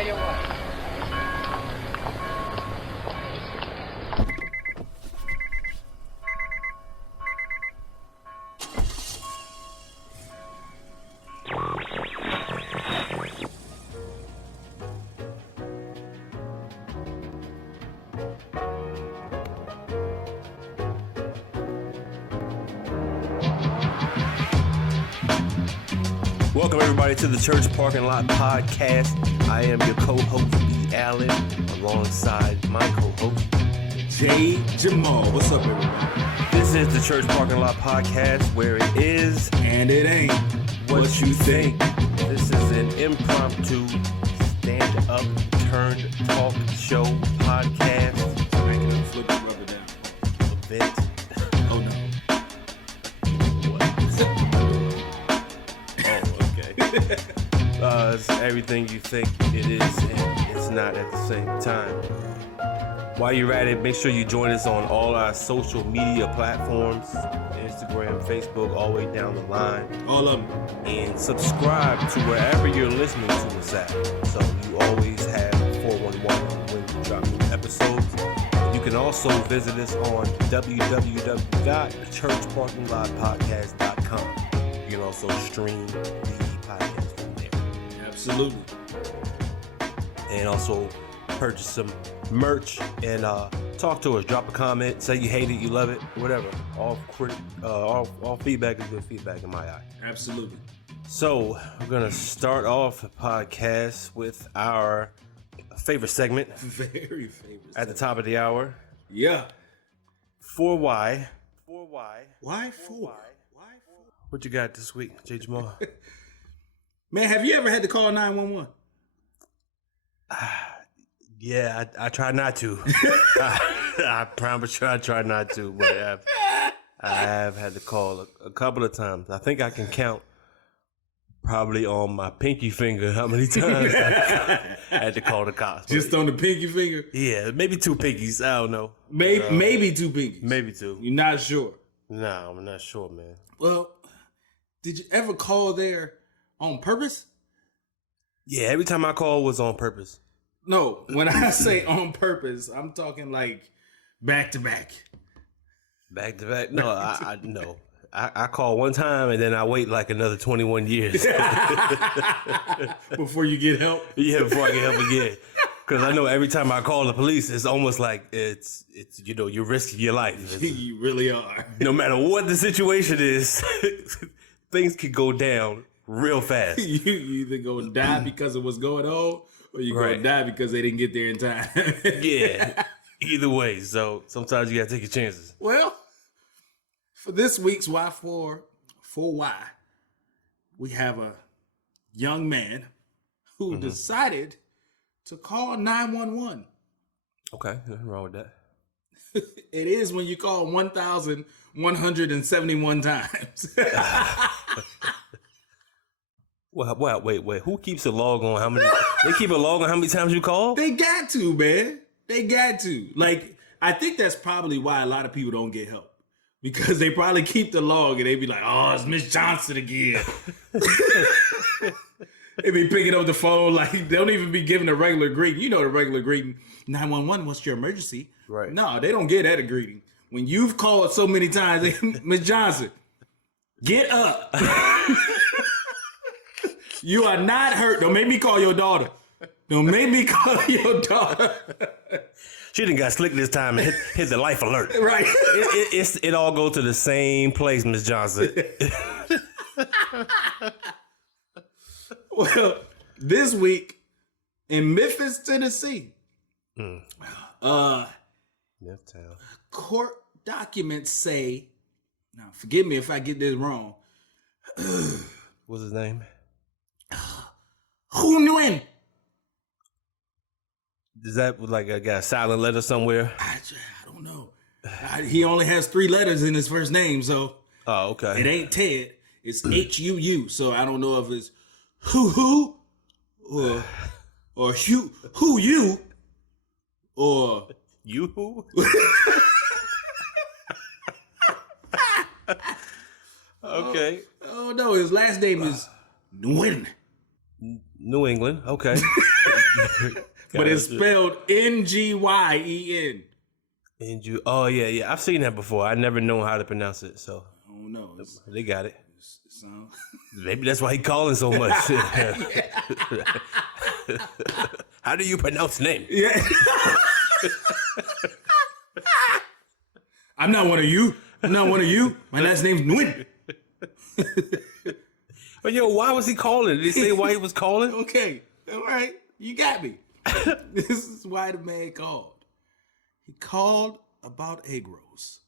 tell you what. Welcome everybody to the Church Parking Lot Podcast. I am your co-host B. Allen, alongside my co-host J. Jamal. What's up, everybody? This is the Church Parking Lot Podcast, where it is and it ain't what you think. This is an impromptu, stand-up, turned talk show podcast. I can flip the rubber down. Event. Oh no. It's everything you think it is, and it's not at the same time. While you're at it, make sure you join us on all our social media platforms, Instagram, Facebook, all the way down the line. All of them. And subscribe to wherever you're listening to us at, so you always have 411 when we drop new episodes. You can also visit us on www.churchparkinglotpodcast.com. You can also stream the podcast from there. Absolutely. And also purchase some merch and talk to us. Drop a comment, say you hate it, you love it, whatever. All feedback is good feedback in my eye. Absolutely. So we're gonna start off the podcast with our favorite segment. Very favorite. At the top of the hour. Yeah. For why? Why for? What you got this week, J. Jamal? Man, have you ever had to call 911? Yeah, I try not to. I promise you I try not to, but I have had to call a couple of times. I think I can count probably on my pinky finger how many times I had to call the cops. Just on the pinky finger? Yeah, maybe two pinkies. I don't know. Maybe two pinkies. Maybe two. You're not sure? No, I'm not sure, man. Well, did you ever call there on purpose? Yeah, every time I call was on purpose. No, when I say on purpose, I'm talking like back to back. Back to back? No, I no. I call one time and then I wait like another 21 years. Before you get help? Yeah, before I get help again. Because I know every time I call the police, it's almost like it's you know, you're risking your life. You really are. No matter what the situation is, things could go down real fast. You either gonna die because of what's going on, or you're gonna die because they didn't get there in time. Yeah, either way. So sometimes you gotta take your chances. Well, for this week's Why for Why, we have a young man who decided to call 911. Okay, nothing wrong with that. It is when you call 1,171 times. Well, wait. Who keeps a log on how many? They keep a log on how many times you call? They got to, man. They got to. Like, I think that's probably why a lot of people don't get help. Because they probably keep the log and they be like, oh, it's Miss Johnson again. They be picking up the phone, like, they don't even be giving a regular greeting. You know the regular greeting, 911, what's your emergency? Right. No, they don't get that a greeting. When you've called so many times, Miss Johnson, get up. You are not hurt. Don't make me call your daughter. Don't make me call your daughter. She done got slick this time and hit the life alert. Right. It all go to the same place, Miss Johnson. Well, this week in Memphis, Tennessee, court documents say, now forgive me if I get this wrong. What's his name? Who knew him? Is that like got a silent letter somewhere? I don't know. He only has 3 letters in his first name, so okay. It ain't Ted. It's H-U-U. So I don't know if it's who or who you or you who. Okay. Oh no, his last name is Nguyen. New England. Okay. But it's spelled Ngyen. Oh yeah. I've seen that before. I never know how to pronounce it, so I don't know. they got it. Sound... Maybe that's why he calling so much. How do you pronounce name? Yeah. I'm not one of you. My last name's Nguyen. But why was he calling? Did he say why he was calling? Okay, all right, you got me. This is why the man called. He called about egg rolls.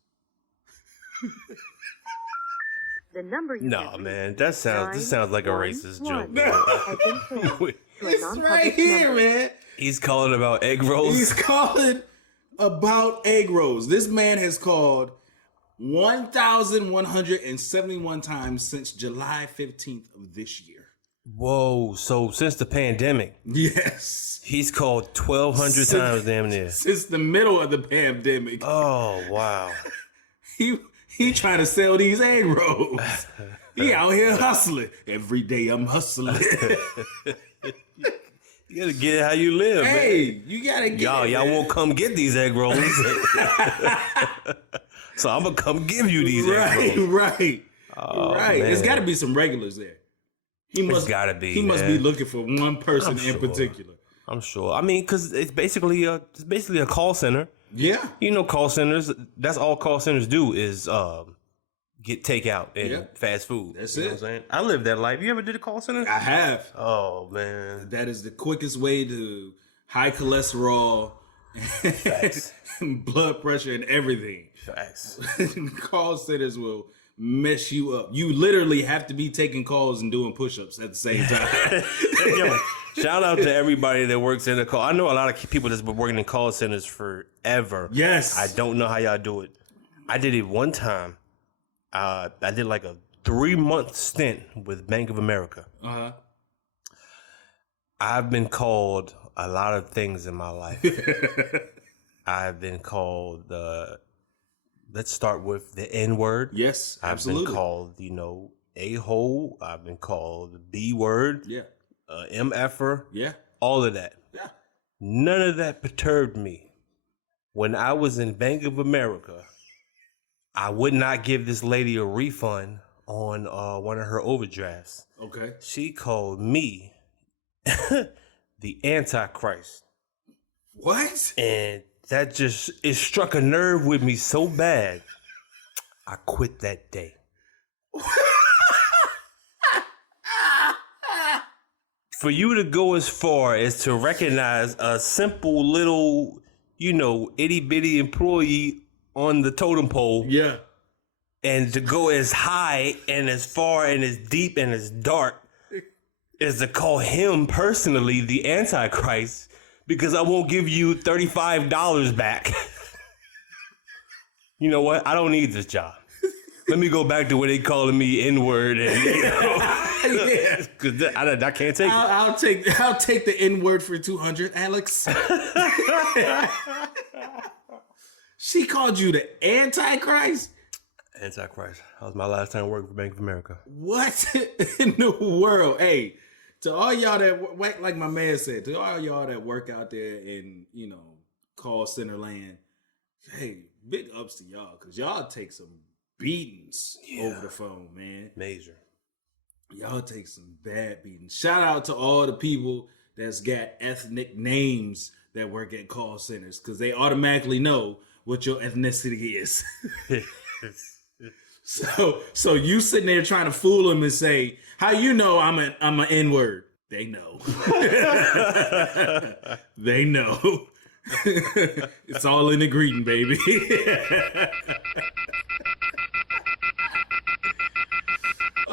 The number you man, this sounds like a racist joke. It's right here, man. He's calling about egg rolls. He's calling about egg rolls. This man has called 1,171 times since July 15th of this year. Whoa! So since the pandemic, yes, he's called 1,200 times damn near since the middle of the pandemic. Oh wow! He trying to sell these egg rolls. He out here hustling. Every day I'm hustling. You gotta get it how you live. Hey, man. You gotta get y'all won't come get these egg rolls. So I'm gonna come give you these egg rolls. Right. Man. There's gotta be some regulars there. He must be looking for one person in particular. I'm sure. I mean, because it's basically a call center. Yeah. Call centers, that's all call centers do is get takeout and fast food. That's you know it. What I'm saying? I lived that life. You ever did a call center? I have. Oh, man. That is the quickest way to high cholesterol and blood pressure and everything. Facts. Call centers will mess you up. You literally have to be taking calls and doing push-ups at the same time. Shout out to everybody that works in the call. I know a lot of people that's been working in call centers forever. Yes. I don't know how y'all do it. I did it one time. I did like a 3-month stint with Bank of America. Uh-huh. I've been called a lot of things in my life. I've been called, let's start with the N-word. Yes, absolutely. I've been called, a-hole. I've been called the B-word. Yeah. MFer. Yeah. All of that. Yeah. None of that perturbed me. When I was in Bank of America, I would not give this lady a refund on one of her overdrafts. Okay. She called me the Antichrist. What? And that it struck a nerve with me so bad, I quit that day. For you to go as far as to recognize a simple little, itty bitty employee on the totem pole. Yeah. And to go as high and as far and as deep and as dark as to call him personally the Antichrist because I won't give you $35 back. You know what? I don't need this job. Let me go back to where they calling me N-word and Yeah. Cause I can't take it. I'll take the N-word for 200, Alex. She called you the Antichrist? Antichrist. That was my last time working for Bank of America. What in the world? Hey, to all y'all that, like my man said, to all y'all that work out there in, call center land, hey, big ups to y'all, because y'all take some beatings over the phone, man. Major. Y'all take some bad beatings. Shout out to all the people that's got ethnic names that work at call centers, because they automatically know what your ethnicity is. So you sitting there trying to fool them and say, how you know I'm an N-word? They know. They know. It's all in the greeting, baby.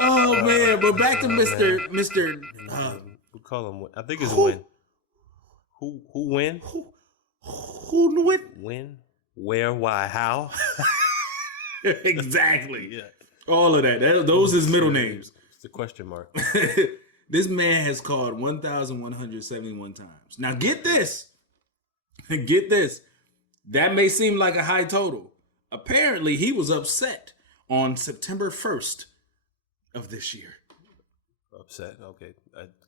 Oh man, but back to Mr. We call him. I think it's Win. Who win? Who win? When, where, why, how? Exactly. Yeah. All of that. Those is middle names. It's the question mark. This man has called 1,171 times. Now get this. Get this. That may seem like a high total. Apparently, he was upset on September 1st of this year. Upset. Okay.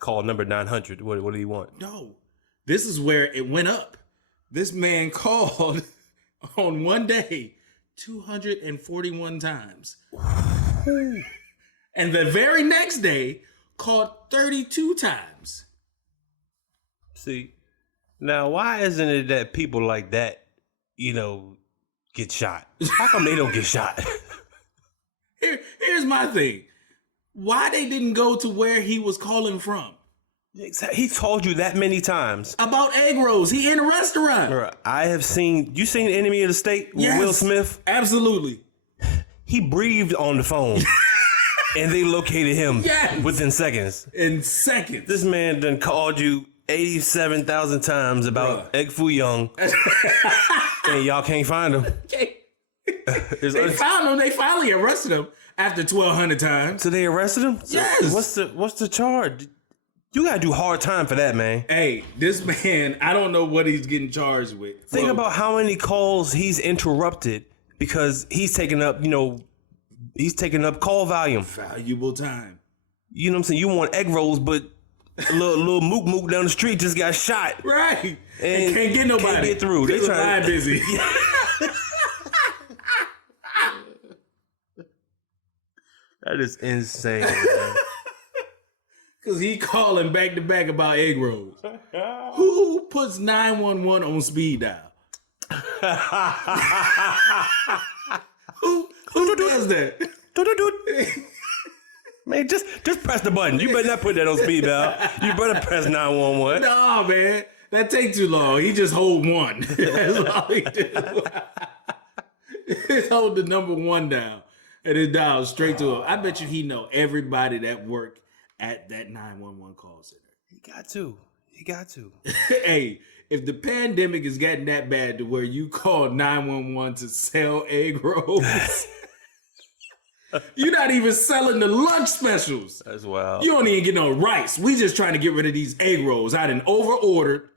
Call number 900. What do you want? No. This is where it went up. This man called on one day 241 times. And the very next day called 32 times. See, now why isn't it that people like that, get shot? How come they don't get shot? Here's my thing. Why they didn't go to where he was calling from? He told you that many times. About egg rolls. He in a restaurant. I have seen, you seen Enemy of the State with Will Smith? Absolutely. He breathed on the phone. And they located him within seconds. In seconds. This man done called you 87,000 times about Egg Foo Young. And y'all can't find him. They found him. They finally arrested him after 1,200 times. So they arrested him? Yes. What's the charge? You gotta do hard time for that, man. Hey, this man, I don't know what he's getting charged with. Think about how many calls he's interrupted because he's taking up, he's taking up call volume. Valuable time. You know what I'm saying? You want egg rolls, but a little mook down the street just got shot. Right. And can't get nobody. Can't get through. They trying busy. That is insane, man. Because he calling back to back about egg rolls. Who puts 911 on speed dial? Who does that? Man, just press the button. You better not put that on speed dial. You better press 911. No, man. That take too long. He just hold one. That's all he do. Just hold the number one down. And it dials straight to him. I bet you he know everybody that work at that 911 call center. He got to. Hey, if the pandemic is getting that bad to where you call 911 to sell egg rolls, you're not even selling the lunch specials. That's wild. You don't even get no rice. We just trying to get rid of these egg rolls. I done over-ordered.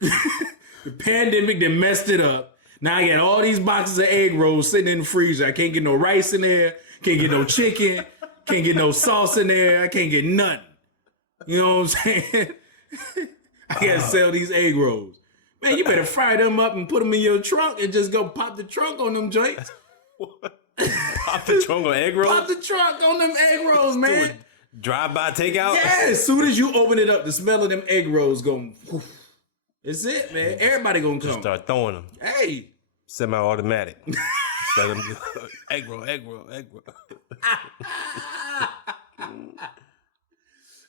The pandemic done messed it up. Now I got all these boxes of egg rolls sitting in the freezer. I can't get no rice in there. Can't get no chicken. Can't get no sauce in there. I can't get nothing. You know what I'm saying? I gotta sell these egg rolls. Man, you better fry them up and put them in your trunk and just go pop the trunk on them joints. Pop the trunk on egg rolls? Pop the trunk on them egg rolls, man. Drive-by takeout? Yeah, as soon as you open it up, the smell of them egg rolls going, it's it, man. Everybody gonna come. Just start throwing them. Hey. Semi-automatic. Let them egg roll.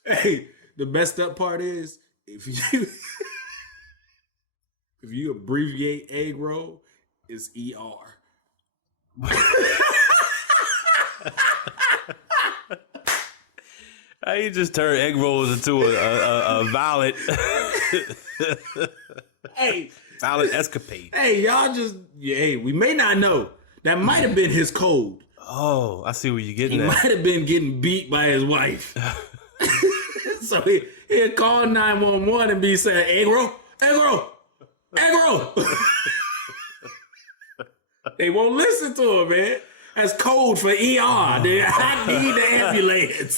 Hey, the messed up part is if you abbreviate egg roll, it's ER. How you just turn egg rolls into a valid valid escapade? Hey, y'all we may not know. That might have been his code. Oh, I see where you're getting He at. might have been getting beat by his wife. So he'd call 911 and be saying, egg roll. They won't listen to him, man. That's code for ER. Dude. I need the ambulance.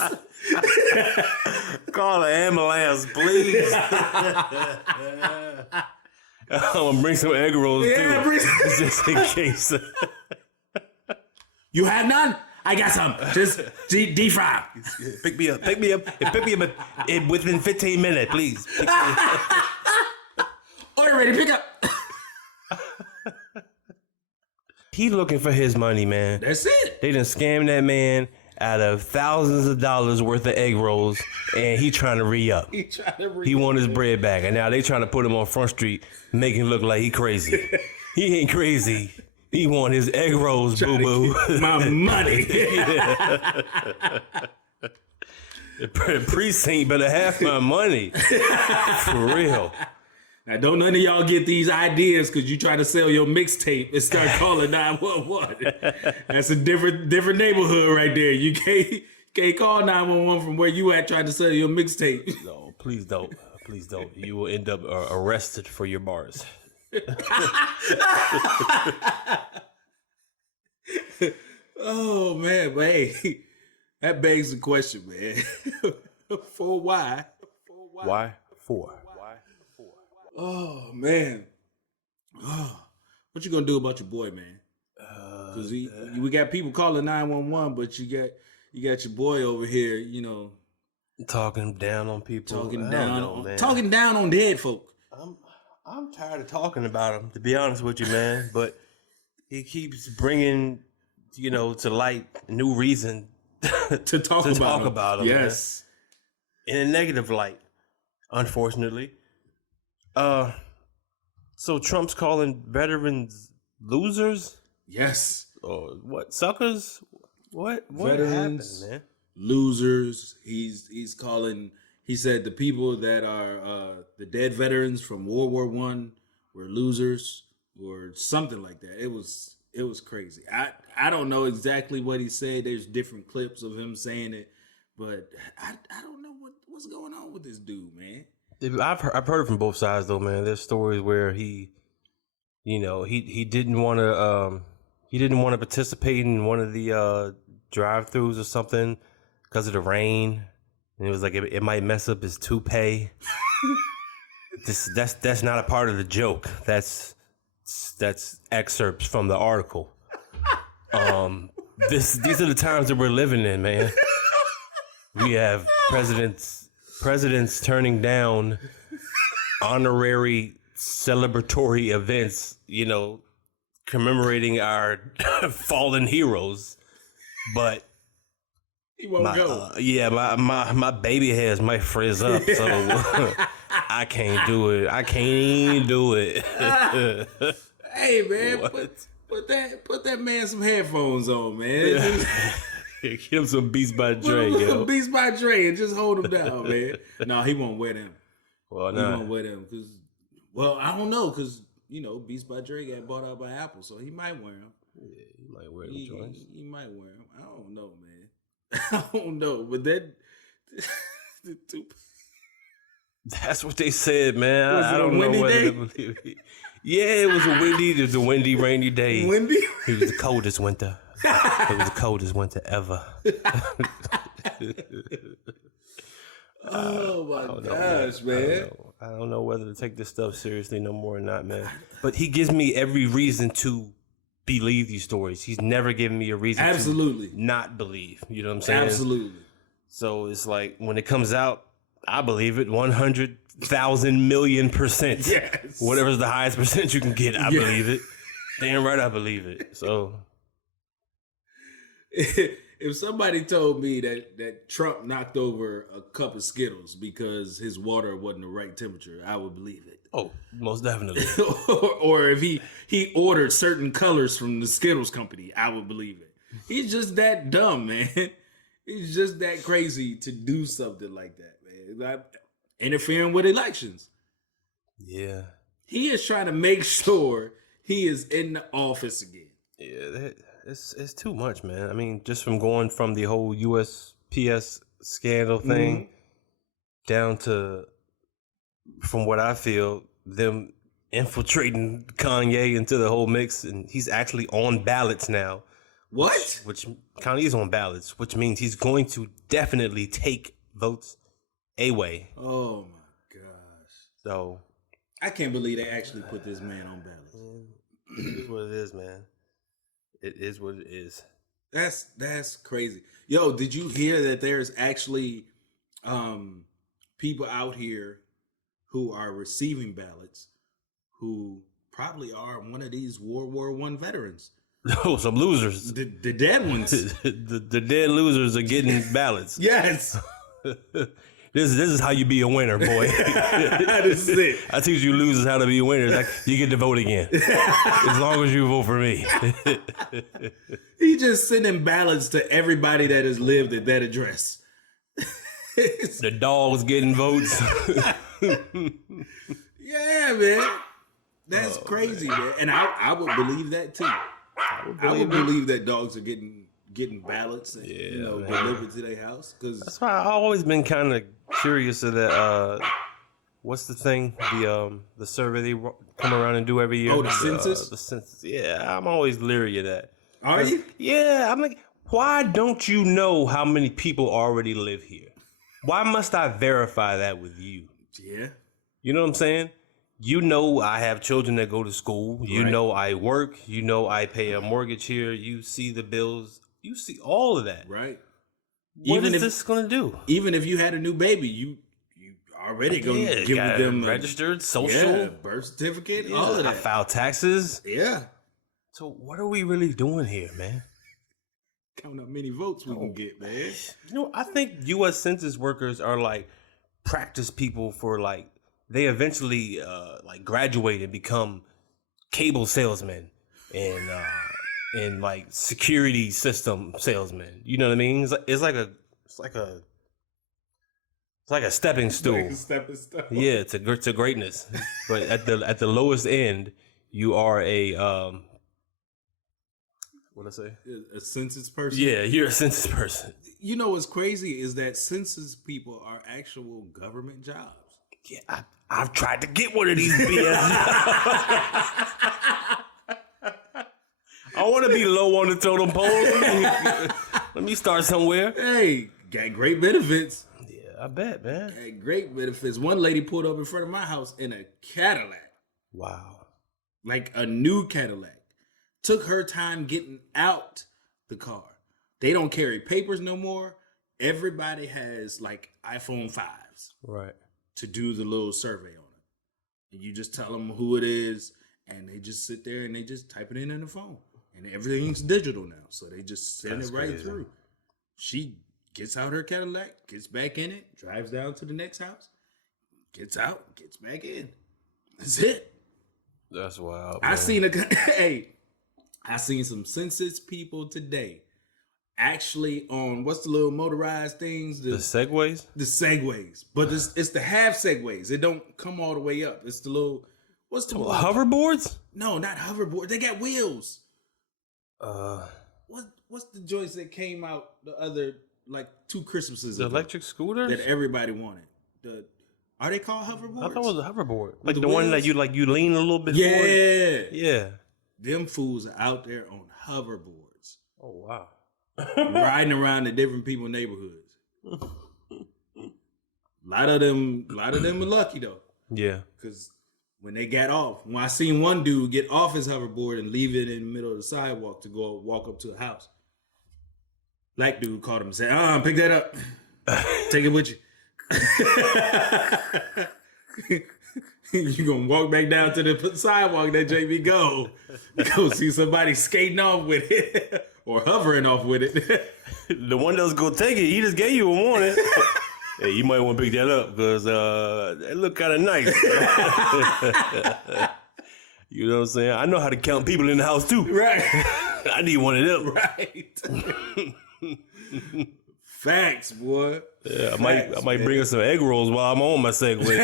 Call an ambulance, please. I'm gonna bring some egg rolls too, just in case. You have none? I got some. Just deep fry. Pick me up within 15 minutes, please. Order ready, pick up. He looking for his money, man. That's it. They done scammed that man out of thousands of dollars worth of egg rolls, and he trying to re-up. He want his bread back, and now they trying to put him on Front Street, make him look like he crazy. He ain't crazy. He want his egg rolls, boo-boo. My money. The precinct better have my money. For real. Now, don't none of y'all get these ideas because you try to sell your mixtape and start calling 911. That's a different neighborhood right there. You can't call 911 from where you at trying to sell your mixtape. No, please don't. Please don't. You will end up arrested for your bars. Oh, man. But hey, that begs the question, man. For why? Why? For. Oh man. Oh, what you gonna do about your boy, man? Because we got people calling 911, but you got your boy over here, talking down on people. talking man. down on dead folk. I'm tired of talking about him, to be honest with you, man. But he keeps bringing, to light new reason to talk about him. Yes, man. In a negative light, unfortunately. So Trump's calling veterans losers? Yes. Or what? Suckers? What veterans, happened, man? Losers. He's calling. He said the people that are the dead veterans from World War I were losers or something like that. It was crazy. I don't know exactly what he said. There's different clips of him saying it, but I don't know what's going on with this dude, man. I've heard it from both sides though, man. There's stories where he didn't want to participate in one of the drive-throughs or something because of the rain, and it was like it might mess up his toupee. That's not a part of the joke. That's excerpts from the article. These are the times that we're living in, man. We have presidents turning down honorary celebratory events, commemorating our fallen heroes, but he won't go. My baby hairs might frizz up, so I can't do it. I can't even do it. Hey man, put that man some headphones on, man. Get him some Beats by Dre, yo. Beats by Dre, and just hold him down, man. No, he won't wear them. Well, he won't wear them because, I don't know, because Beats by Dre got bought out by Apple, so he might wear them. Yeah, he might wear them joints. He might wear them. I don't know, man. I don't know, but that. That's what they said, man. Was I it don't a know windy whether day? to believe it. Yeah, it was a windy, rainy day. Windy? It was the coldest winter. It was the coldest winter ever. Oh my gosh, man. I don't know whether to take this stuff seriously no more or not, man. But he gives me every reason to believe these stories. He's never given me a reason to not believe. You know what I'm saying? Absolutely. So it's like when it comes out, I believe it 100,000 million %. Yes. Whatever's the highest percentage you can get, I believe it. Damn right I believe it. So if somebody told me that Trump knocked over a cup of Skittles because his water wasn't the right temperature, I would believe it. Oh, most definitely. Or if he ordered certain colors from the Skittles company, I would believe it. He's just that dumb, man. He's just that crazy to do something like that, man. Like interfering with elections. Yeah. He is trying to make sure he is in the office again. Yeah, it's too much, man. I mean, just from going from the whole USPS scandal thing down to, from what I feel, them infiltrating Kanye into the whole mix, and he's actually on ballots now. What? Which Kanye's on ballots, which means he's going to definitely take votes away. Oh my gosh. So I can't believe they actually put this man on ballots. It is what it is, man. It is what it is. That's crazy. Yo, did you hear that there's actually people out here who are receiving ballots who probably are one of these World War I veterans? Oh, some losers. The dead ones. the dead losers are getting ballots. Yes. This is how you be a winner, boy. This is it. I teach you losers how to be winners. Like, you get to vote again. As long as you vote for me. He just sending ballots to everybody that has lived at that address. The dog's getting votes. Yeah, man. That's crazy, man. And I would believe that too. I would believe that dogs are getting ballots and delivered to their house. Cause that's why I've always been kind of curious of that. What's the thing? The survey they come around and do every year. Oh, the census. The census. Yeah, I'm always leery of that. Are you? Yeah, I'm like, why don't you know how many people already live here? Why must I verify that with you? Yeah. You know what I'm saying? You know, I have children that go to school. You Right. know, I work. You know, I pay a mortgage here. You see the bills. You see all of that. Right. What Even is if- this going to do? Even if you had a new baby, you already gonna give got them registered, social. birth certificate, Yeah, all of I that. file taxes. Yeah. So what are we really doing here, man? Counting up many votes we can get, man. You know, I think U.S. Census workers are like practice people for like they eventually like graduate and become cable salesmen and like security system salesmen. You know what I mean? It's like a stepping stool. Like a stepping stone. Yeah, to greatness. But at the lowest end, you are a what I say? A census person. Yeah, you're a census person. You know what's crazy is that census people are actual government jobs. Yeah, I've tried to get one of these BS. I want to be low on the totem pole. Let me start somewhere. Hey, got great benefits. Yeah, I bet, man. Got great benefits. One lady pulled up in front of my house in a Cadillac. Wow. Like a new Cadillac. Took her time getting out the car. They don't carry papers no more. Everybody has like iPhone 5s Right. to do the little survey on it. And you just tell them who it is, and they just sit there and they just type it in the phone. And everything's digital now, so they just send That's it right crazy. through. She gets out her Cadillac, gets back in it, drives down to the next house, gets out, gets back in. That's it. That's wild. I man. seen I seen some census people today actually on what's the little motorized things? the Segways. The Segways. But it's the half Segways. It don't come all the way up. It's the little what's the Hoverboards. No, not hoverboard. They got wheels. Uh, What's the joints that came out the other like 2 Christmases the ago electric scooters. that everybody wanted? Are they called hoverboards? I thought it was a hoverboard, like the the one that wheels? you lean a little bit forward. Yeah. Yeah. Them fools are out there on hoverboards. Oh wow. Riding around the different people's neighborhoods. A lot of them are lucky though, Yeah. because when they got off, when I seen one dude get off his hoverboard and leave it in the middle of the sidewalk to go walk up to a house. Black dude caught him and said, pick that up, take it with you. You gonna walk back down to the sidewalk that JB go see somebody skating off with it or hovering off with it. The one that was gonna take it, he just gave you a warning. Hey, you might want to pick that up because it look kind of nice. You know what I'm saying? I know how to count people in the house too. Right. I need one of them. Right. Facts, boy. Yeah, I might bring us some egg rolls while I'm on my Segway.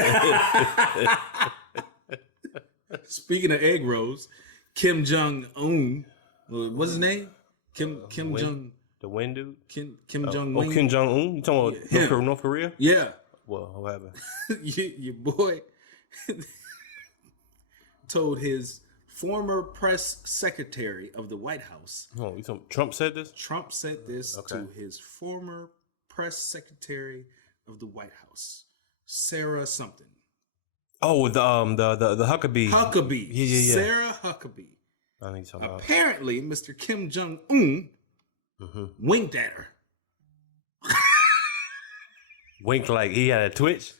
Speaking of egg rolls, Kim Jong-un, what's his name? Kim Jong The wind dude? Kim Jong-un. Oh, Kim Jong-un? You talking about him. North Korea? Yeah. Well, what happened? Your boy told his former press secretary of the White House. Oh, you talking, Trump said this? Trump said this Okay. to his former press secretary of the White House, Sarah something. Oh, the Huckabee. Huckabee. Yeah. Sarah Huckabee. I think so. Apparently, Mr. Kim Jong-un winked at her. Wink like he had a twitch?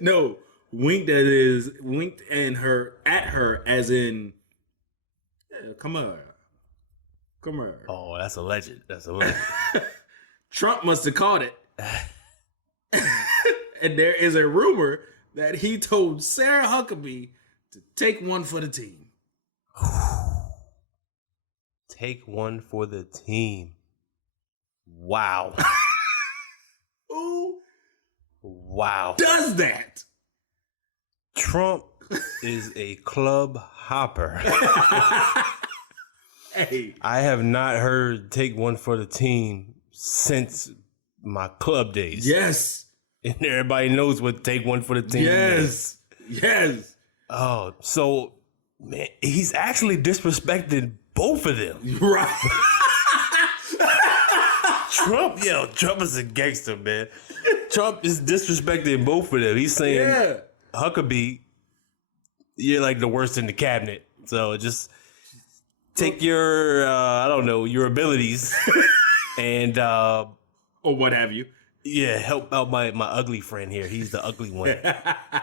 No, winked at her as in, come here. Oh, that's a legend. That's a legend. Trump must have caught it. And there is a rumor that he told Sarah Huckabee to take one for the team. Take one for the team. Wow. Who Wow. does that? Trump is a club hopper. Hey, I have not heard take one for the team since my club days. yes, And everybody knows what take one for the team is. yes. Oh, so, man, he's actually disrespected both of them. Right. Trump is a gangster, man. Trump is disrespecting both of them. He's saying Yeah. Huckabee you're like the worst in the cabinet. So just take your, I don't know, your abilities and, or what have you. yeah, help out my ugly friend here. He's the ugly one.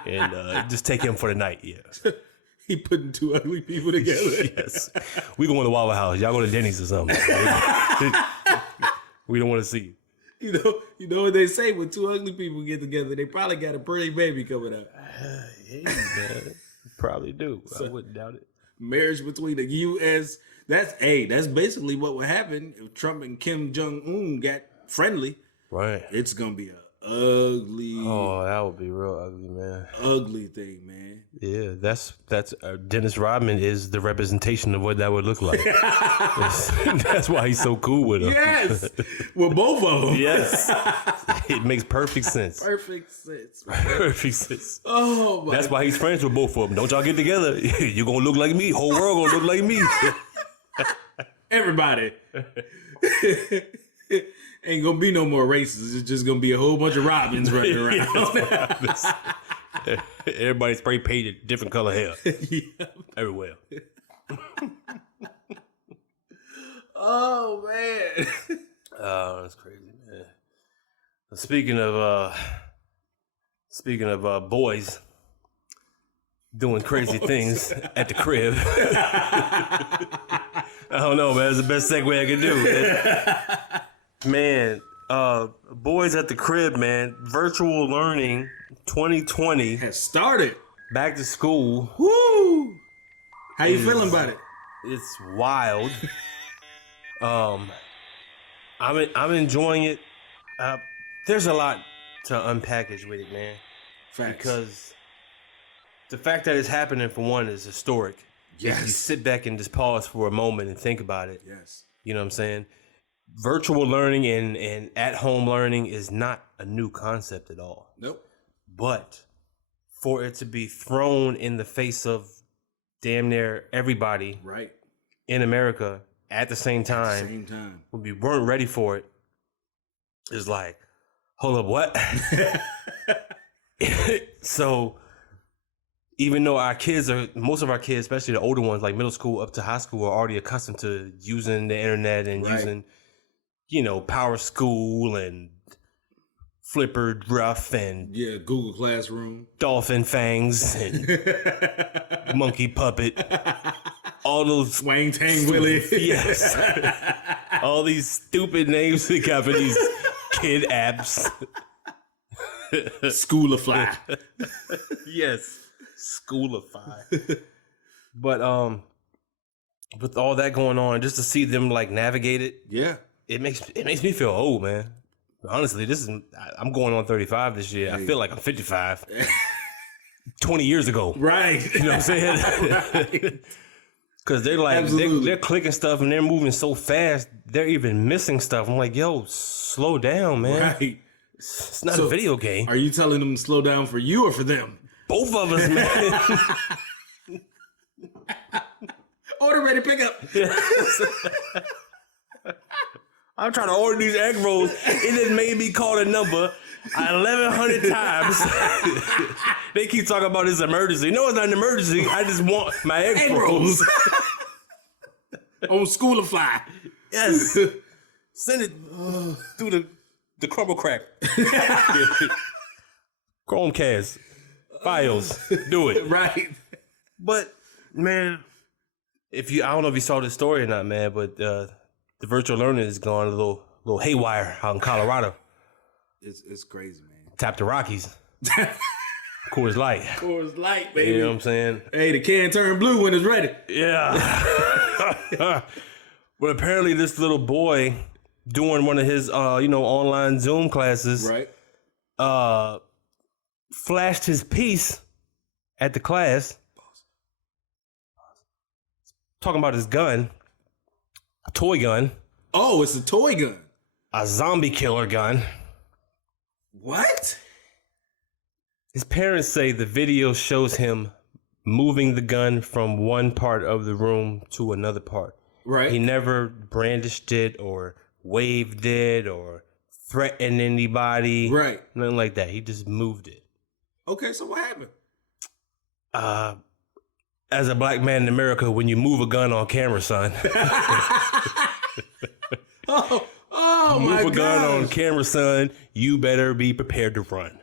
And just take him for the night, yeah. He putting two ugly people together. Yes. We going to Wawa House. Y'all go to Denny's or something. We don't want to see you. You know what they say when two ugly people get together, they probably got a pretty baby coming up. Hey, man. Probably do. So, I wouldn't doubt it. Marriage between the U.S. That's basically what would happen if Trump and Kim Jong-un got friendly. Right. It's gonna be a ugly. Oh, that would be real ugly, man. Ugly thing, man. Yeah, that's Dennis Rodman is the representation of what that would look like. That's why he's so cool with him. Yes, well, both of them. Yes, it makes perfect sense. Perfect sense. Perfect sense. Oh my! That's why he's friends with both of them. Don't y'all get together? You're gonna look like me. Whole world gonna look like me. Everybody. Ain't gonna be no more races. It's just gonna be a whole bunch of Robins running around. Everybody spray painted different color hair. Yeah. Everywhere. Oh man. Oh, that's crazy, man. Speaking of boys doing crazy things at the crib. I don't know, man. It's the best segue I can do. Man, boys at the crib, man. Virtual learning 2020 has started. Back to school. Woo! How you feeling about it? It's wild. I'm enjoying it. There's a lot to unpackage with it, man. Facts. Because the fact that it's happening, for one, is historic. Yes. If you sit back and just pause for a moment and think about it. Yes. You know what I'm saying? Virtual learning and at-home learning is not a new concept at all. Nope. But for it to be thrown in the face of damn near everybody right in America at the same time, when we weren't ready for it, is like, hold up, what? So even though most of our kids, especially the older ones, like middle school up to high school, are already accustomed to using the internet and using, Power School and Flipper Rough and Google Classroom, Dolphin Fangs and Monkey Puppet, all those Wang Tang Willie, yes, all these stupid names they got for these kid apps. Schoolify, yes, Schoolify. But with all that going on, just to see them like navigate it, it makes me feel old, man. Honestly, I'm going on 35 this year. I feel like I'm 55. 20 years ago. Right. You know what I'm saying? Right. Because they're like, they're clicking stuff and they're moving so fast, they're even missing stuff. I'm like, yo, slow down, man. Right. It's not a video game. Are you telling them to slow down for you or for them? Both of us, man. Order ready, pick up. I'm trying to order these egg rolls. It just made me call the number 1,100 times. They keep talking about this emergency. No, it's not an emergency. I just want my egg rolls. On Schoolify. Yes. Send it through the crumble crack. Chromecast. Files. Do it. Right. But, man, I don't know if you saw this story or not, man, but the virtual learning is going a little haywire out in Colorado. It's crazy, man. Tap the Rockies. Coors Light. Coors Light, baby. You know what I'm saying? Hey, the can turn blue when it's ready. Yeah. But apparently this little boy doing one of his online Zoom classes, right, flashed his piece at the class. Talking about his gun. A toy gun. Oh, it's a toy gun. A zombie killer gun. What? His parents say the video shows him moving the gun from one part of the room to another part. Right. He never brandished it or waved it or threatened anybody. Right. Nothing like that. He just moved it. Okay, so what happened? as a black man in America when you move a gun on camera, son. Oh my Move a gun God. on camera, son. You better be prepared to run.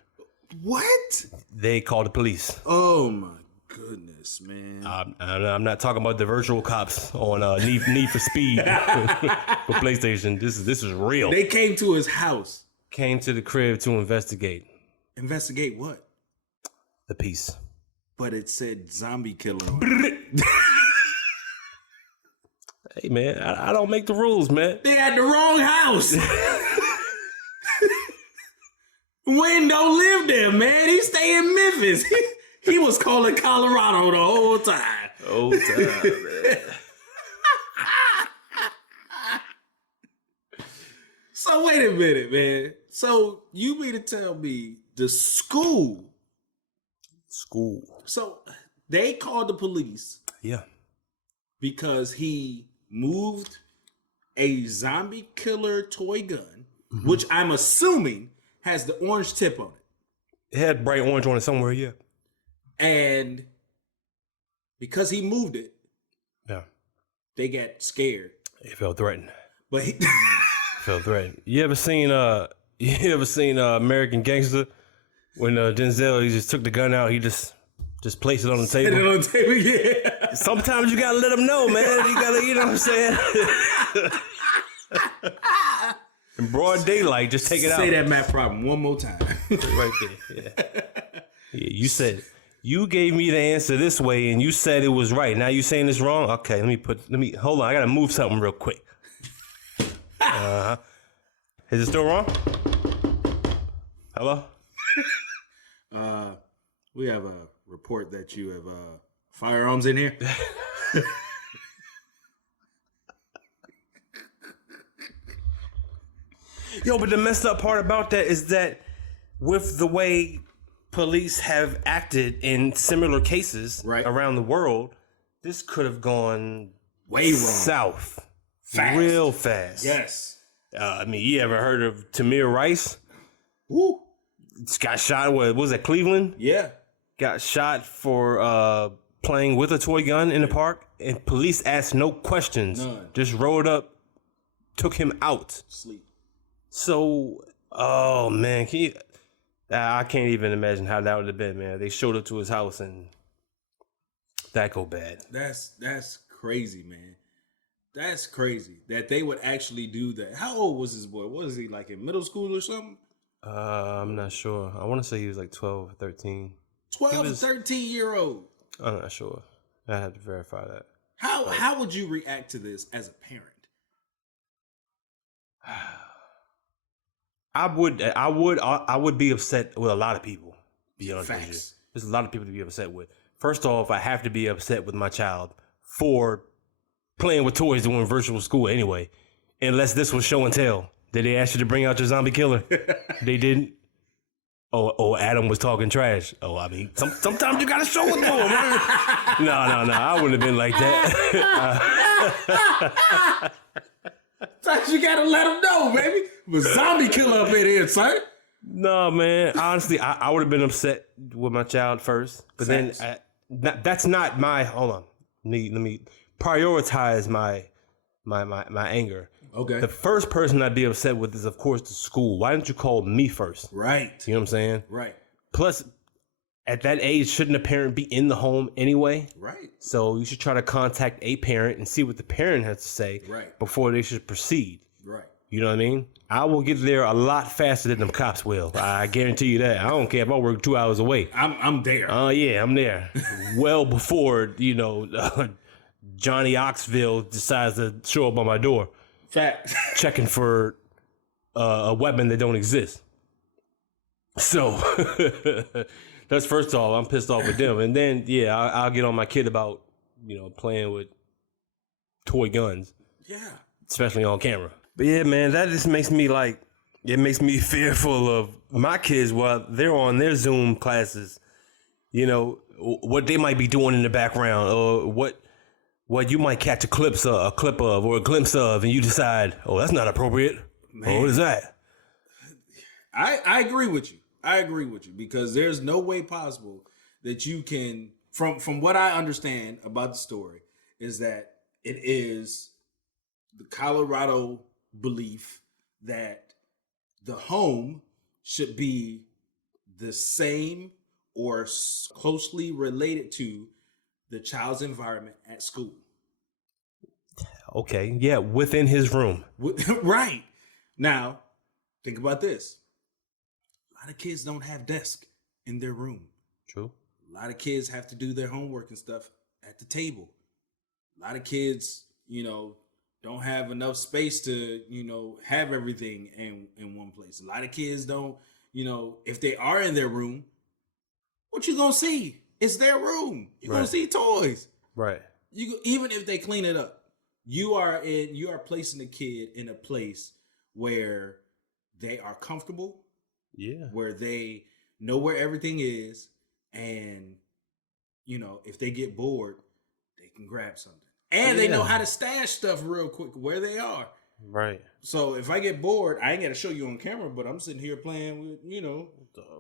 What? They call the police. Oh my goodness, man. I'm not talking about the virtual cops on Need for Speed for PlayStation. This is real. They came to his house. Came to the crib to investigate Investigate what? the piece. But it said zombie killer on it. Hey man, I don't make the rules, man. They had the wrong house. Wayne don't live there, man. He stay in Memphis. He was calling Colorado the whole time. Whole time, man. So wait a minute, man. So you mean to tell me the school? So they called the police Yeah. because he moved a zombie killer toy gun, which I'm assuming has the orange tip on it. It had bright orange on it somewhere, yeah. And because he moved it, Yeah. they got scared. It felt threatened. But he Felt threatened. You ever seen American Gangster? When Denzel, he just took the gun out, he just placed it on the put it table. on the table, yeah. Sometimes you gotta let them know, man. You gotta, you know what I'm saying? In broad daylight, just take it out. Say that math problem one more time. Right there. Yeah. You said you gave me the answer this way, and you said it was right. Now you saying it's wrong. Okay, hold on. I gotta move something real quick. Is it still wrong? Hello? We have a report that you have firearms in here. Yo, but the messed up part about that is that with the way police have acted in similar cases Right. around the world, this could have gone Way wrong. south. Fast. Real fast. Yes. I mean, you ever heard of Tamir Rice? Woo. Got shot, what was that, Cleveland? Yeah. Got shot for playing with a toy gun in the park, and police asked no questions. None. Just rode up, took him out. Sleep. So, oh man, I can't even imagine how that would have been, man. They showed up to his house and that go bad. That's crazy, man. That's crazy that they would actually do that. How old was this boy? What is he, like in middle school or something? I'm not sure. I want to say he was like 12 or 13. 12 to 13-year-old. I'm not sure. I have to verify that. How would you react to this as a parent? I would be upset with a lot of people. Be honest with you. Facts. There's a lot of people to be upset with. First off, I have to be upset with my child for playing with toys during virtual school anyway. Unless this was show and tell. Did they ask you to bring out your zombie killer? They didn't. Oh, Adam was talking trash. Oh, I mean, sometimes you gotta show it to him, man. No, I wouldn't have been like that. Thought you gotta let them know, baby. But zombie killer up in here, son. No, man. Honestly, I would have been upset with my child first, but Facts. then that's not my. Hold on, let me prioritize my anger. Okay. The first person I'd be upset with is, of course, the school. Why didn't you call me first? Right. You know what I'm saying? Right. Plus, at that age, shouldn't a parent be in the home anyway? Right. So you should try to contact a parent and see what the parent has to say Right. before they should proceed. Right. You know what I mean? I will get there a lot faster than them cops will. I guarantee you that. I don't care if I work 2 hours away. I'm there. Oh, yeah, I'm there. Well before, Johnny Oxville decides to show up on my door. Fact. Checking for a weapon that don't exist. So, that's first off, I'm pissed off with them. And then, yeah, I'll get on my kid about, playing with toy guns. Yeah. Especially on camera. But yeah, man, that just makes me it makes me fearful of my kids while they're on their Zoom classes. What they might be doing in the background, or what you might catch a clip of or a glimpse of, and you decide, oh, that's not appropriate. Man. What is that? I agree with you. I agree with you because there's no way possible that you can from what I understand about the story is that it is the Colorado belief that the home should be the same or closely related to the child's environment at school. Okay, yeah, within his room. Right. Now, think about this. A lot of kids don't have desks in their room. True. A lot of kids have to do their homework and stuff at the table. A lot of kids, don't have enough space to, have everything in one place. A lot of kids don't, if they are in their room, what you gonna see? It's their room. You're gonna see toys. Right. Even if they clean it up, you are placing the kid in a place where they are comfortable. Yeah. Where they know where everything is, and if they get bored, they can grab something. And they know how to stash stuff real quick where they are. Right. So if I get bored, I ain't got to show you on camera, but I'm sitting here playing with,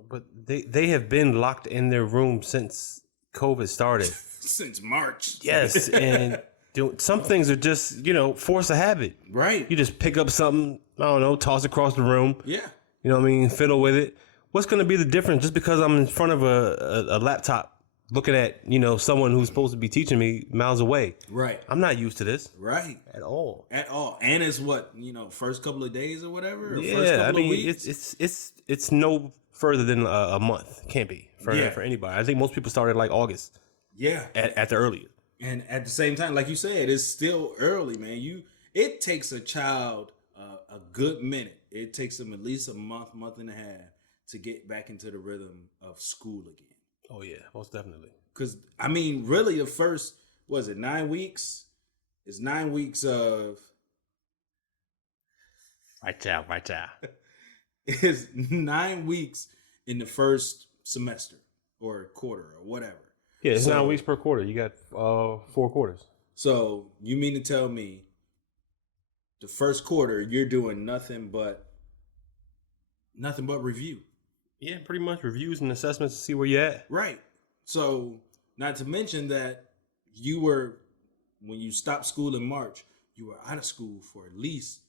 But they have been locked in their room since COVID started. Since March. Yes, and some things are just, force of habit. Right. You just pick up something, I don't know, toss across the room. Yeah. You know what I mean? Fiddle with it. What's going to be the difference just because I'm in front of a laptop looking at, someone who's supposed to be teaching me miles away? Right. I'm not used to this. Right. At all. At all. And it's what, first couple of days or whatever? Or Yeah, first couple of weeks? it's no further than a month. Can't be for anybody. I think most people started like August. Yeah. At the earliest. And at the same time, like you said, it's still early, man. It takes a child a good minute. It takes them at least a month and a half to get back into the rhythm of school again. Oh yeah, most definitely. Because really, the first 9 weeks? It's 9 weeks of. Right out. It's 9 weeks in the first semester or quarter or whatever. Yeah, it's 9 weeks per quarter. You got 4 quarters. So you mean to tell me the first quarter you're doing nothing but review? Yeah, pretty much reviews and assessments to see where you're at. Right. So not to mention that when you stopped school in March, you were out of school for at least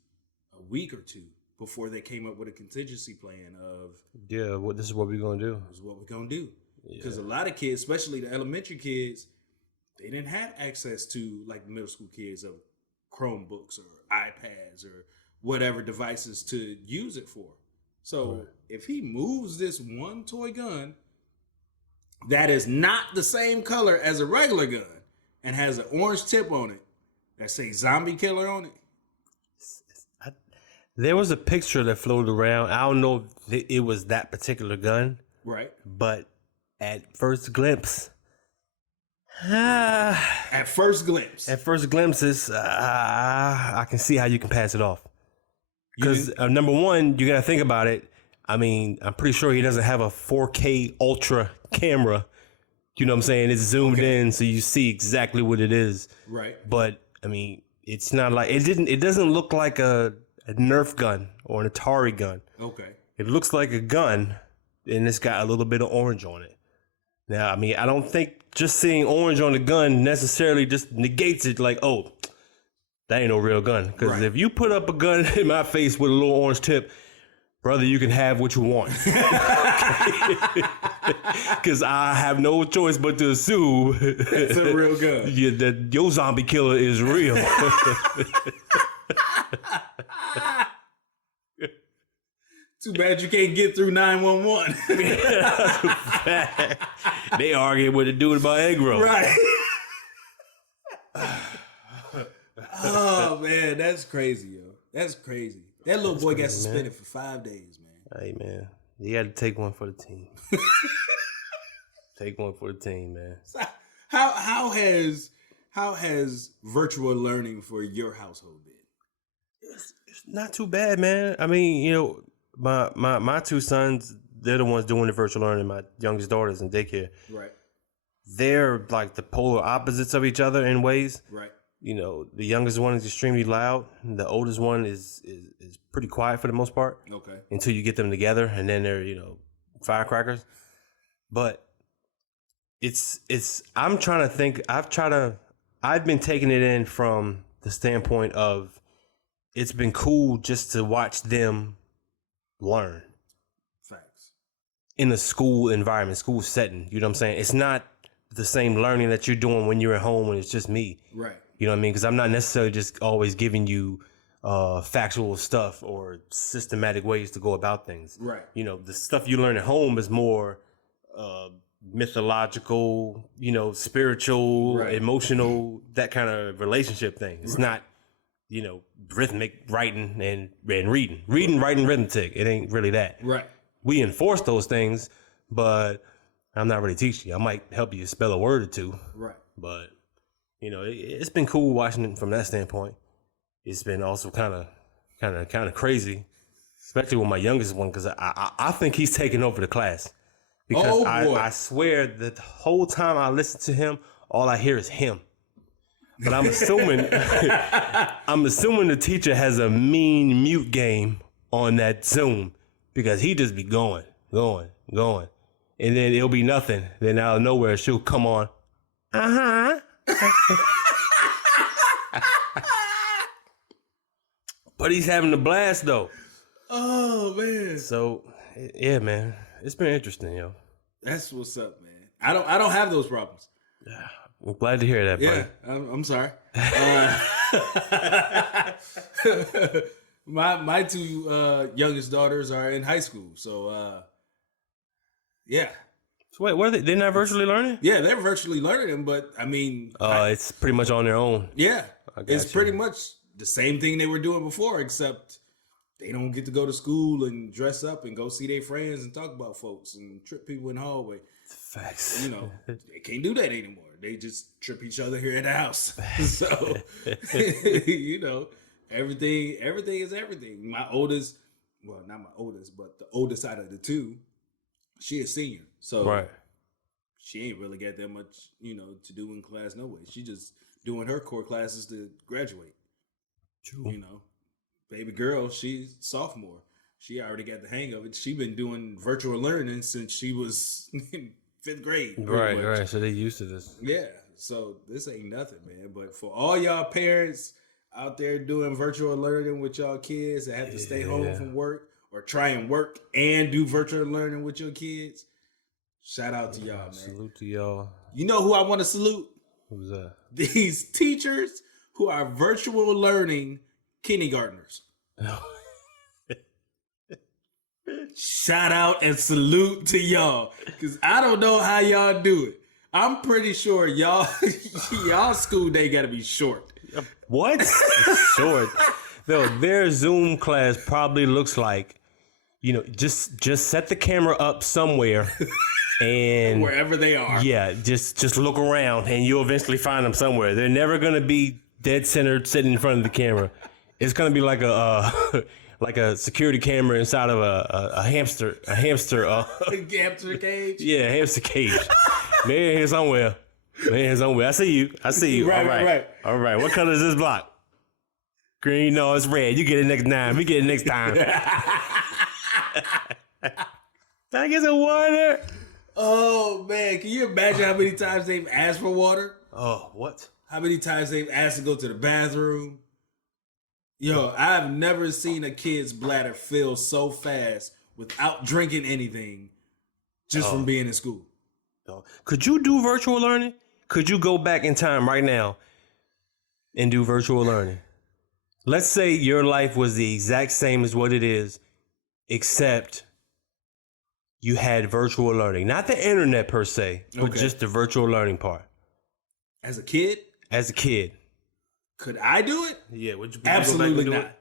a week or two before they came up with a contingency plan of this is what we're gonna do. This is what we're gonna do. Because a lot of kids, especially the elementary kids, they didn't have access to like middle school kids of Chromebooks or iPads or whatever devices to use it for. So if he moves this one toy gun that is not the same color as a regular gun and has an orange tip on it that says zombie killer on it. There was a picture that floated around. I don't know if it was that particular gun. Right. But at first glimpse. At first glimpses, I can see how you can pass it off. Because number one, you got to think about it. I mean, I'm pretty sure he doesn't have a 4K ultra camera. You know what I'm saying? It's zoomed in, so you see exactly what it is. Right. But I mean, it's not like it doesn't look like a Nerf gun or an Atari gun. Okay. It looks like a gun, and it's got a little bit of orange on it. Now, I mean, I don't think just seeing orange on the gun necessarily just negates it. Like, oh, that ain't no real gun. Because if you put up a gun in my face with a little orange tip, brother, you can have what you want. Because I have no choice but to assume it's a real gun. That your zombie killer is real. Too bad you can't get through 911. They arguing what to do about egg roll. Right. Oh, man, that's crazy, yo. That's crazy. That little boy got suspended for 5 days, man. Hey, man. You got to take one for the team. Take one for the team, man. So how has virtual learning for your household been? It's not too bad, man. I mean, my two sons, they're the ones doing the virtual learning. My youngest daughter's in daycare. Right. They're like the polar opposites of each other in ways. Right. The youngest one is extremely loud. The oldest one is pretty quiet for the most part. Okay. Until you get them together, and then they're firecrackers. But I'm trying to think. I've been taking it in from the standpoint of it's been cool just to watch them learn Facts. in a school environment, school setting. You know what I'm saying? It's not the same learning that you're doing when you're at home when it's just me. Right. You know what I mean? Because I'm not necessarily just always giving you factual stuff or systematic ways to go about things. Right. You know, the stuff you learn at home is more mythological, spiritual, Right. emotional, that kind of relationship thing. It's not, rhythmic writing and reading. Reading, writing, arithmetic. It ain't really that. Right. We enforce those things, but I'm not really teaching you. I might help you spell a word or two. Right. But, it's been cool watching it from that standpoint. It's been also kind of crazy, especially with my youngest one, because I think he's taking over the class. Because I swear that the whole time I listen to him, all I hear is him. But I'm assuming the teacher has a mean mute game on that Zoom, because he just be going. And then it'll be nothing. Then out of nowhere, she'll come on. But he's having a blast, though. Oh, man. So, yeah, man. It's been interesting, yo. That's what's up, man. I don't have those problems. I'm glad to hear that, buddy. Yeah, I'm sorry. My two youngest daughters are in high school, so yeah. So wait, what are they? They're not virtually learning? Yeah, they're virtually learning them, but I mean, it's pretty much on their own. Yeah, it's you. pretty much the same thing they were doing before, except they don't get to go to school and dress up and go see their friends and talk about folks and trip people in the hallway. Facts. They can't do that anymore. They just trip each other here at the house. So, everything is everything. My oldest, well, not my oldest, but the oldest out of the two, she is senior. So right. She ain't really got that much, to do in class no way. She just doing her core classes to graduate. True. Baby girl, she's sophomore. She already got the hang of it. She been doing virtual learning since she was in 5th grade. Right. So they used to this. Yeah. So this ain't nothing, man. But for all y'all parents out there doing virtual learning with y'all kids that have to stay home from work or try and work and do virtual learning with your kids, shout out to y'all, man. Salute to y'all. You know who I want to salute? Who's that? These teachers who are virtual learning kindergartners. Shout out and salute to y'all, because I don't know how y'all do it. I'm pretty sure y'all school day got to be short. What? Short? No, their Zoom class probably looks like, just set the camera up somewhere and wherever they are. Yeah, just look around and you'll eventually find them somewhere. They're never gonna be dead centered sitting in front of the camera. It's gonna be like a security camera inside of a hamster Hamster cage. Yeah, hamster cage. They're here somewhere. I see you. Right. All right. What color is this block? Green. No, it's red. You get it next time. We get it next time. Can I get some water? Oh man, can you imagine how many times they've asked for water? Oh, what? How many times they've asked to go to the bathroom? Yo, I've never seen a kid's bladder fill so fast without drinking anything just from being in school. Could you do virtual learning? Could you go back in time right now and do virtual learning? Let's say your life was the exact same as what it is, except you had virtual learning. Not the internet per se, but just the virtual learning part. As a kid? As a kid. Could I do it? Yeah. Would you Absolutely go back and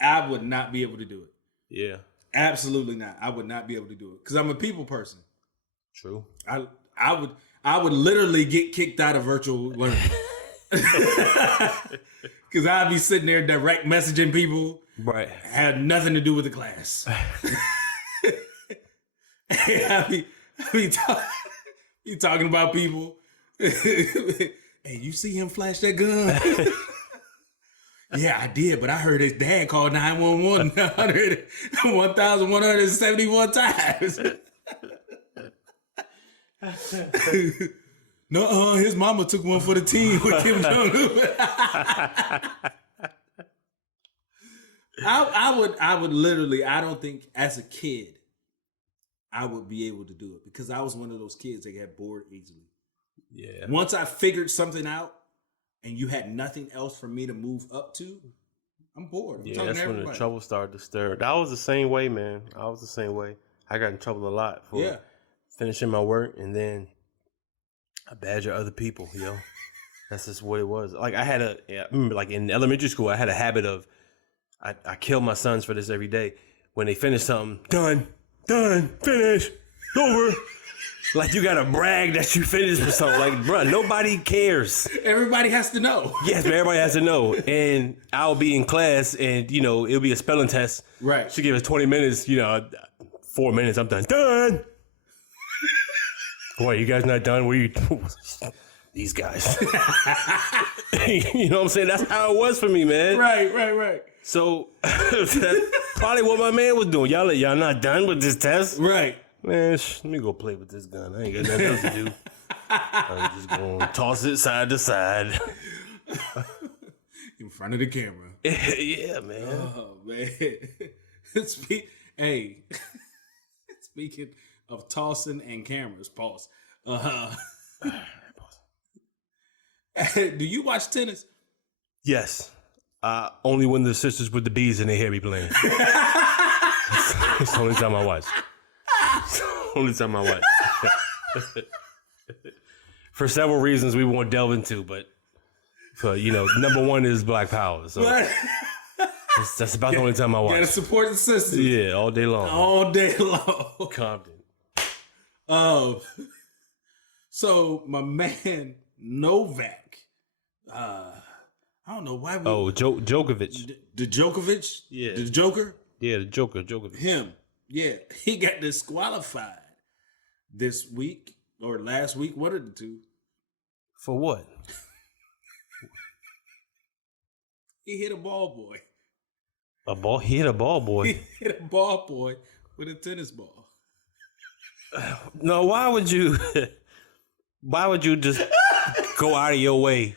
do not. I would not be able to do it. Yeah. Absolutely not. I would not be able to do it because I'm a people person. True. I would literally get kicked out of virtual learning because I'd be sitting there direct messaging people. Right. Had nothing to do with the class. I be talking about people. Hey, you see him flash that gun? Yeah, I did, but I heard his dad call 911 1,171 times. No, his mama took one for the team with Kim Jong-un. I would literally, I don't think as a kid, I would be able to do it because I was one of those kids that get bored easily. Yeah. Once I figured something out and you had nothing else for me to move up to, I'm bored. Yeah, that's when the trouble started to stir. I was the same way, man. I was the same way. I got in trouble a lot for finishing my work and then I badger other people, That's just what it was. Like I remember like in elementary school, I had a habit of, I kill my sons for this every day. When they finish something, done, finish, over. Like you gotta brag that you finished with something. Like, bruh, nobody cares. Everybody has to know. Yes, but everybody has to know. And I'll be in class and, it'll be a spelling test. Right. She give us 20 minutes, 4 minutes, I'm done. What, you guys not done? What are you these guys. You know what I'm saying? That's how it was for me, man. Right. So that's probably what my man was doing. Y'all not done with this test? Right. Man, let me go play with this gun. I ain't got nothing else to do. I'm just going to toss it side to side. In front of the camera. Yeah, man. Oh, man. Speaking of tossing and cameras, pause. Do you watch tennis? Yes. Only when the sisters with the bees in their hair be playing. It's the only time I watch. For several reasons we won't delve into, but number one is Black Power. So that's about the only time I watch. Gotta support the sisters. Yeah, all day long. All day long. Compton. So my man Novak, I don't know why. Djokovic. The Djokovic? Yeah. The Joker? Yeah, the Djokovic. Him. Yeah. He got disqualified this week or last week. One of the two. For what? He hit a ball boy. He hit a ball boy? He hit a ball boy with a tennis ball. No, why would you just go out of your way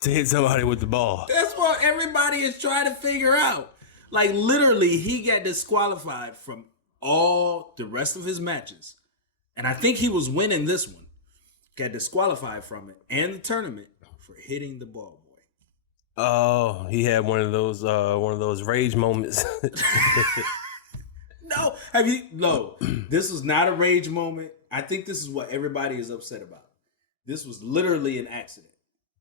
to hit somebody with the ball? That's what everybody is trying to figure out. Like, literally, he got disqualified from all the rest of his matches. And I think he was winning this one. Got disqualified from it and the tournament for hitting the ball boy. Oh, he had one of those rage moments. No, this was not a rage moment. I think this is what everybody is upset about. This was literally an accident.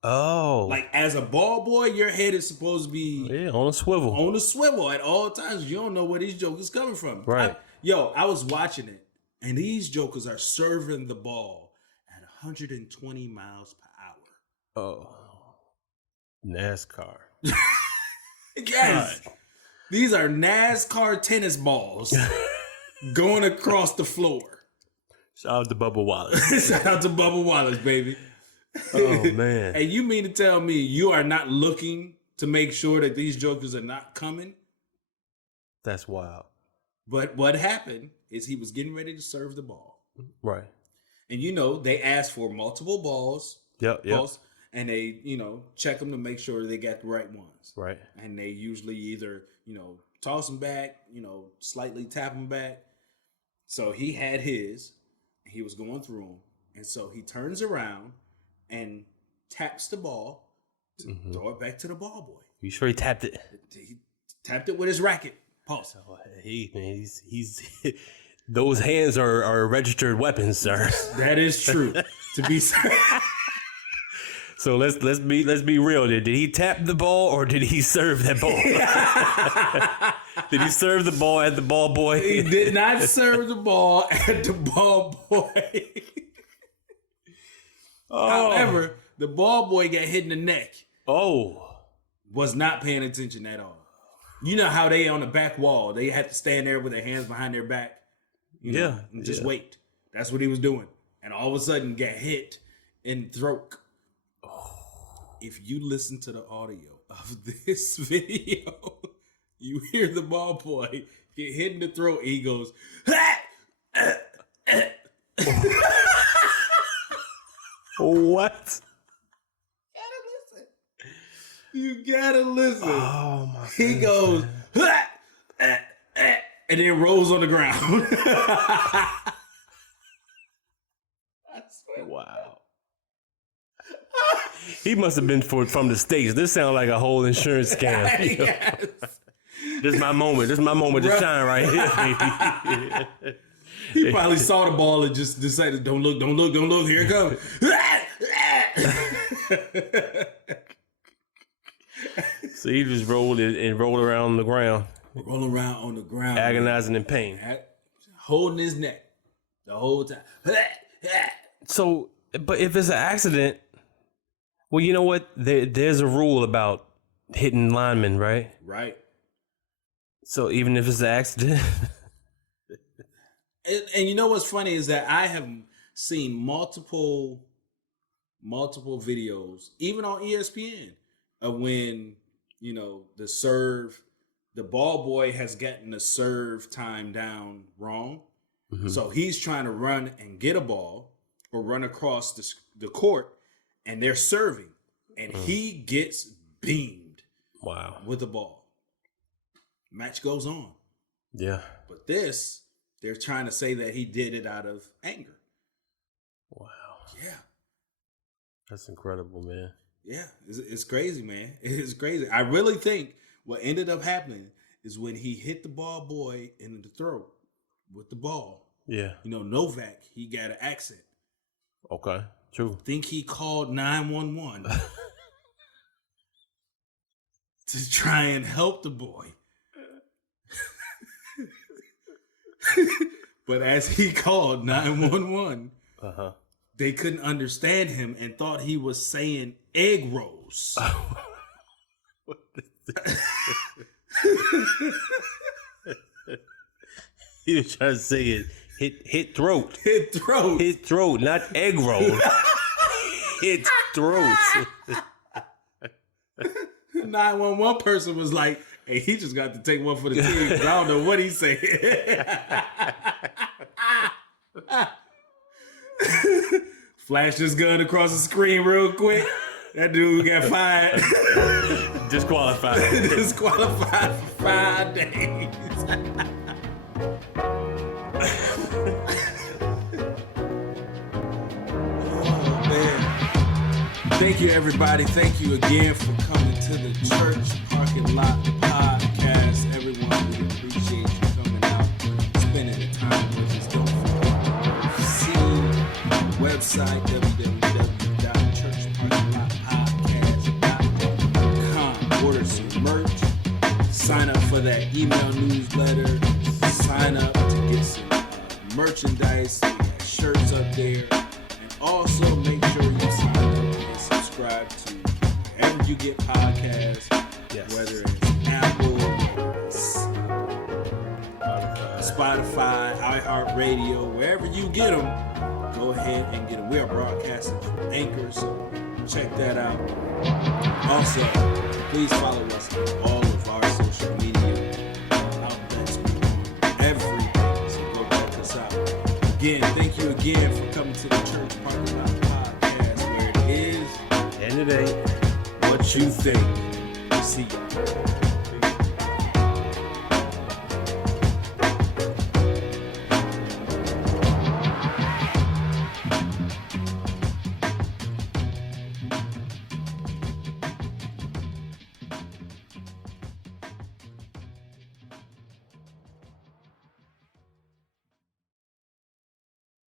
Oh. Like, as a ball boy, your head is supposed to be on a swivel. On a swivel at all times. You don't know where these jokers coming from. Right. I was watching it, and these jokers are serving the ball at 120 miles per hour. Oh. NASCAR. Yes. God. These are NASCAR tennis balls going across the floor. Shout out to Bubba Wallace. Shout out to Bubba Wallace, baby. Oh, man. And you mean to tell me you are not looking to make sure that these jokers are not coming? That's wild. But what happened is he was getting ready to serve the ball. Right. And, they asked for multiple balls. Yep. And they, check them to make sure they got the right ones. Right. And they usually either, toss them back, slightly tap them back. So he had his. He was going through them. And so he turns around and taps the ball to throw it back to the ball boy. You sure he tapped it? He tapped it with his racket. Pause. Oh, he's those hands are registered weapons, sir. That is true. To be So let's be real. Did he tap the ball or did he serve that ball? Did he serve the ball at the ball boy? He did not serve the ball at the ball boy. However, the ball boy got hit in the neck. Oh. Was not paying attention at all. You know how they on the back wall, they had to stand there with their hands behind their back. And just wait. That's what he was doing. And all of a sudden got hit in the throat. If you listen to the audio of this video, you hear the ball boy get hit in the throat. He goes, What? You gotta listen. Oh my! He goes, and then rolls on the ground. I swear. Wow. He must have been from the States. This sounds like a whole insurance scam. You know? Yes. This is my moment. This is my moment to shine right here. He probably saw the ball and just decided, don't look. Here it comes. So he just rolled it and rolled around on the ground. Rolling around on the ground. Agonizing in pain. Holding his neck the whole time. So, but if it's an accident, well, you know what? There's a rule about hitting linemen, right? Right. So even if it's an accident. And you know what's funny is that I have seen multiple videos, even on ESPN, of when, you know, the ball boy has gotten the serve time down wrong. Mm-hmm. So he's trying to run and get a ball or run across the court, and they're serving, and he gets beamed. Wow. With the ball. Match goes on. Yeah. But they're trying to say that he did it out of anger. Wow. Yeah. That's incredible, man. Yeah, it's crazy, man. It's crazy. I really think what ended up happening is when he hit the ball boy in the throat with the ball. Yeah. You know, Novak, he got an accent. Okay, true. I think he called 911 to try and help the boy. But as he called 911, they couldn't understand him and thought he was saying egg rolls. He was trying to say it. Hit throat. Hit throat. Hit throat, not egg roll. Hit throat. 911 person was like, hey, he just got to take one for the team. I don't know what he said. Flash his gun across the screen real quick. That dude got fired. Disqualified. Disqualified for 5 days. Oh, man. Thank you, everybody. Thank you again for coming to the Church Parking Lot Podcast. Everyone, we appreciate you coming out, spending the time with us. Don't forget to see the website, www.churchparkinglotpodcast.com. Order some merch. Sign up for that email newsletter. Sign up to get some merchandise. We got shirts up there. And also make sure you sign up and subscribe to wherever you get podcasts. Yes. Whether it's Apple, Spotify, iHeartRadio, wherever you get them, go ahead and get them. We are broadcasting from Anchor, so check that out. Also, please follow us on all of our social media outlets. Everything, so go check us out. Again, thank you again for coming to the Church Parking Lot Podcast, where it is and it ain't what you think. See you.